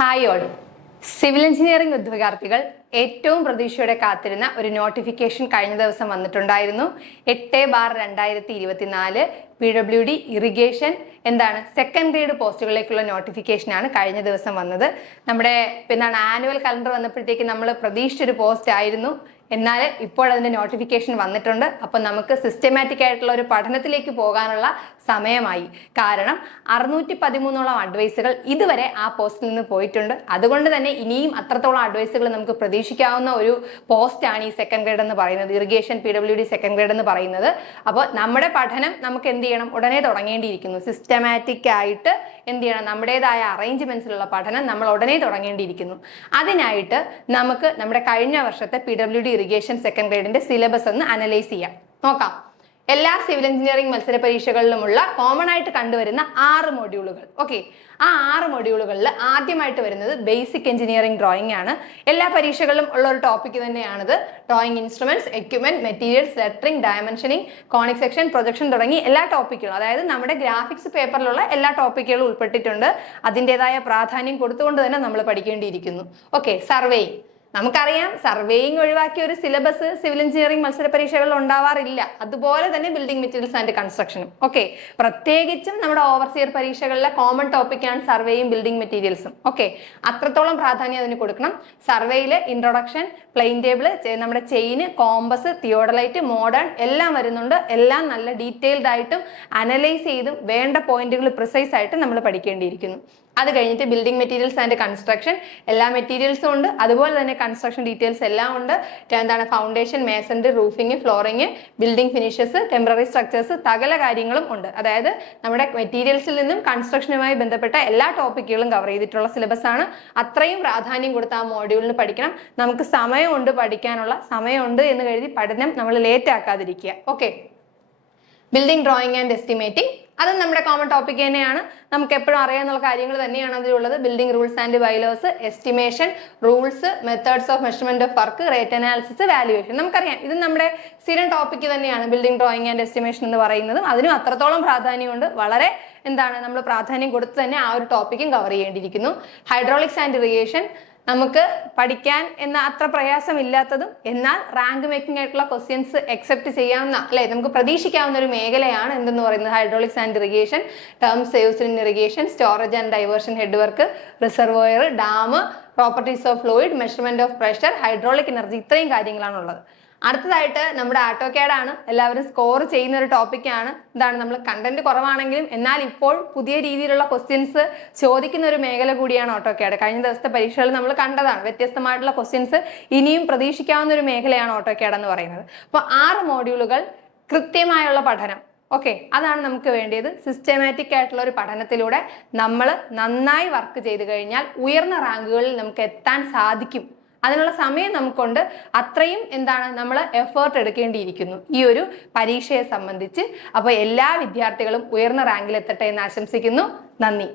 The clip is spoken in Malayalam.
ഹായ് ഓൾ സിവിൽ എഞ്ചിനീയറിംഗ് ഉദ്യോഗാർത്ഥികൾ ഏറ്റവും പ്രതീക്ഷയോടെ കാത്തിരുന്ന ഒരു നോട്ടിഫിക്കേഷൻ കഴിഞ്ഞ ദിവസം വന്നിട്ടുണ്ടായിരുന്നു. എട്ട് ബാർ രണ്ടായിരത്തി ഇരുപത്തിനാല് പി ഡബ്ല്യു ഡി ഇറിഗേഷൻ എന്താണ് സെക്കൻഡ് ഗ്രേഡ് പോസ്റ്റുകളിലേക്കുള്ള നോട്ടിഫിക്കേഷനാണ് കഴിഞ്ഞ ദിവസം വന്നത്. നമ്മുടെ എന്താണ് ആനുവൽ കലണ്ടർ വന്നപ്പോഴത്തേക്ക് നമ്മൾ പ്രതീക്ഷിച്ചൊരു പോസ്റ്റ് ആയിരുന്നു. എന്നാൽ ഇപ്പോൾ അതിന്റെ നോട്ടിഫിക്കേഷൻ വന്നിട്ടുണ്ട്. അപ്പോൾ നമുക്ക് സിസ്റ്റമാറ്റിക് ആയിട്ടുള്ള ഒരു പഠനത്തിലേക്ക് പോകാനുള്ള സമയമായി. കാരണം അറുന്നൂറ്റി പതിമൂന്നോളം അഡ്വൈസുകൾ ഇതുവരെ ആ പോസ്റ്റിൽ നിന്ന് പോയിട്ടുണ്ട്. അതുകൊണ്ട് തന്നെ ഇനിയും അത്രത്തോളം അഡ്വൈസുകൾ നമുക്ക് പ്രതീക്ഷിക്കാവുന്ന ഒരു പോസ്റ്റാണ് ഈ സെക്കൻഡ് ഗ്രേഡ് എന്ന് പറയുന്നത്. Irrigation P W D second grade എന്ന് പറയുന്നത്. അപ്പോൾ നമ്മുടെ പഠനം നമുക്ക് എന്ത് ചെയ്യണം? ഉടനെ തുടങ്ങേണ്ടിയിരിക്കുന്നു. സിസ്റ്റമാറ്റിക് ആയിട്ട് എന്ത് ചെയ്യണം? നമ്മുടേതായ അറേഞ്ച്മെന്റ്സിലുള്ള പഠനം നമ്മൾ ഉടനെ തുടങ്ങേണ്ടിയിരിക്കുന്നു. അതിനായിട്ട് നമുക്ക് നമ്മുടെ കഴിഞ്ഞ വർഷത്തെ P W D irrigation second ഗ്രേഡിന്റെ syllabus ഒന്ന് അനലൈസ് ചെയ്യാം. നോക്കാം. എല്ലാ സിവിൽ എഞ്ചിനീയറിംഗ് മത്സര പരീക്ഷകളിലുമുള്ള കോമൺ ആയിട്ട് കണ്ടുവരുന്ന ആറ് മൊഡ്യൂളുകൾ ഓക്കെ ആ ആറ് മൊഡ്യൂളുകളിൽ ആദ്യമായിട്ട് വരുന്നത് ബേസിക് എഞ്ചിനീയറിംഗ് ഡ്രോയിങ് ആണ്. എല്ലാ പരീക്ഷകളിലും ഉള്ള ഒരു ടോപ്പിക് തന്നെയാണിത്. Drawing instruments equipment materials lettering dimensioning conic section projection തുടങ്ങി എല്ലാ ടോപ്പിക്കുകളും അതായത് നമ്മുടെ ഗ്രാഫിക്സ് പേപ്പറിലുള്ള എല്ലാ ടോപ്പിക്കുകളും ഉൾപ്പെട്ടിട്ടുണ്ട്. അതിന്റെതായ പ്രാധാന്യം കൊടുത്തുകൊണ്ട് തന്നെ നമ്മൾ പഠിക്കേണ്ടിയിരിക്കുന്നു. ഓക്കെ സർവേയിങ് നമുക്കറിയാം സർവേയിങ് ഒഴിവാക്കിയ ഒരു സിലബസ് സിവിൽ എഞ്ചിനീയറിംഗ് മത്സര പരീക്ഷകളിൽ ഉണ്ടാവാറില്ല. അതുപോലെ തന്നെ ബിൽഡിംഗ് മെറ്റീരിയൽസ് ആൻഡ് കൺസ്ട്രക്ഷനും ഓക്കെ പ്രത്യേകിച്ചും നമ്മുടെ ഓവർസിയർ പരീക്ഷകളിലെ കോമൺ ടോപ്പിക്കാണ് സർവേയും ബിൽഡിംഗ് മെറ്റീരിയൽസും ഓക്കെ അത്രത്തോളം പ്രാധാന്യം അതിന് കൊടുക്കണം. സർവേയിൽ ഇൻട്രൊഡക്ഷൻ പ്ലെയിൻ ടേബിൾ നമ്മുടെ ചെയിന് കോമ്പസ് തിയോഡലൈറ്റ് മോഡേൺ എല്ലാം വരുന്നുണ്ട്. എല്ലാം നല്ല ഡീറ്റെയിൽഡ് ആയിട്ടും അനലൈസ് ചെയ്തും വേണ്ട പോയിന്റുകൾ പ്രിസൈസ് ആയിട്ട് നമ്മൾ പഠിക്കേണ്ടിയിരിക്കുന്നു. അത് കഴിഞ്ഞിട്ട് ബിൽഡിംഗ് മെറ്റീരിയൽസ് ആൻഡ് കൺസ്ട്രക്ഷൻ എല്ലാ മെറ്റീരിയൽസും ഉണ്ട്. അതുപോലെ തന്നെ കൺസ്ട്രക്ഷൻ ഡീറ്റെയിൽസ് എല്ലാം ഉണ്ട്. എന്താണ് foundation masonry roofing flooring building finishes temporary structures തകല കാര്യങ്ങളും ഉണ്ട്. അതായത് നമ്മുടെ മെറ്റീരിയൽസിൽ നിന്നും കൺസ്ട്രക്ഷനുമായി ബന്ധപ്പെട്ട എല്ലാ ടോപ്പിക്കുകളും കവർ ചെയ്തിട്ടുള്ള സിലബസ് ആണ്. അത്രയും പ്രാധാന്യം കൊടുത്ത് ആ മോഡ്യൂളിന് പഠിക്കണം. നമുക്ക് സമയമുണ്ട് പഠിക്കാനുള്ള. സമയമുണ്ട് എന്ന് കരുതി പഠനം നമ്മൾ late ആക്കാതിരിക്കുക. Okay building drawing and estimating അത് നമ്മുടെ കോമൺ ടോപ്പിക് തന്നെയാണ്. നമുക്ക് എപ്പോഴും അറിയാവുന്ന കാര്യങ്ങൾ തന്നെയാണ് അതിലുള്ളത്. Building rules and bylaws estimation rules methods of measurement of work rate analysis valuation നമുക്കറിയാം. ഇത് നമ്മുടെ സ്ഥിരം ടോപ്പിക് തന്നെയാണ്. ബിൽഡിംഗ് ഡ്രോയിങ് ആൻഡ് എസ്റ്റിമേഷൻ എന്ന് പറയുന്നതും അതിനും അത്രത്തോളം പ്രാധാന്യമുണ്ട്. വളരെ എന്താണ് നമ്മൾ പ്രാധാന്യം കൊടുത്ത് തന്നെ ആ ഒരു ടോപ്പിക്കും കവർ ചെയ്യേണ്ടിയിരിക്കുന്നു. ഹൈഡ്രോളിക്സ് ആൻഡ് ഇറിഗേഷൻ നമുക്ക് പഠിക്കാൻ എന്ന അത്ര പ്രയാസമില്ലാത്തതും എന്നാൽ റാങ്ക് മേക്കിംഗ് ആയിട്ടുള്ള ക്വസ്റ്റ്യൻസ് എക്സെപ്റ്റ് ചെയ്യാവുന്ന അല്ലെ? നമുക്ക് പ്രതീക്ഷിക്കാവുന്ന ഒരു മേഖലയാണ് എന്തെന്ന് പറയുന്നത്? Hydraulics and irrigation term saves in irrigation storage and diversion head work reservoir dam properties of fluid measurement of pressure hydraulic energy ഇത്രയും കാര്യങ്ങളാണ് ഉള്ളത്. അടുത്തതായിട്ട് നമ്മുടെ ആട്ടോക്കേഡാണ് എല്ലാവരും സ്കോർ ചെയ്യുന്ന ഒരു ടോപ്പിക്കാണ് എന്താണ് നമ്മൾ കണ്ടന്റ് കുറവാണെങ്കിലും എന്നാൽ ഇപ്പോൾ പുതിയ രീതിയിലുള്ള ക്വസ്റ്റ്യൻസ് ചോദിക്കുന്ന ഒരു മേഖല കൂടിയാണ് ഓട്ടോക്കേഡ് കഴിഞ്ഞ ദിവസത്തെ പരീക്ഷകളിൽ നമ്മൾ കണ്ടതാണ്. വ്യത്യസ്തമായിട്ടുള്ള ക്വസ്റ്റ്യൻസ് ഇനിയും പ്രതീക്ഷിക്കാവുന്ന ഒരു മേഖലയാണ് ഓട്ടോക്കേഡ് എന്ന് പറയുന്നത്. അപ്പോൾ ആറ് മോഡ്യൂളുകൾ കൃത്യമായുള്ള പഠനം. ഓക്കെ അതാണ് നമുക്ക് വേണ്ടിയത്. സിസ്റ്റമാറ്റിക് ആയിട്ടുള്ള ഒരു പഠനത്തിലൂടെ നമ്മൾ നന്നായി വർക്ക് ചെയ്ത് കഴിഞ്ഞാൽ ഉയർന്ന റാങ്കുകളിൽ നമുക്ക് എത്താൻ സാധിക്കും. അതിനുള്ള സമയം നമുക്കുണ്ട്. അത്രയും എന്താണ് നമ്മൾ എഫേർട്ട് എടുക്കേണ്ടിയിരിക്കുന്നു. ഈ ഒരു പരീക്ഷയെ സംബന്ധിച്ച്. അപ്പോൾ എല്ലാ വിദ്യാർത്ഥികളും ഉയർന്ന റാങ്കിൽ എത്തട്ടെ എന്ന് ആശംസിക്കുന്നു. നന്ദി.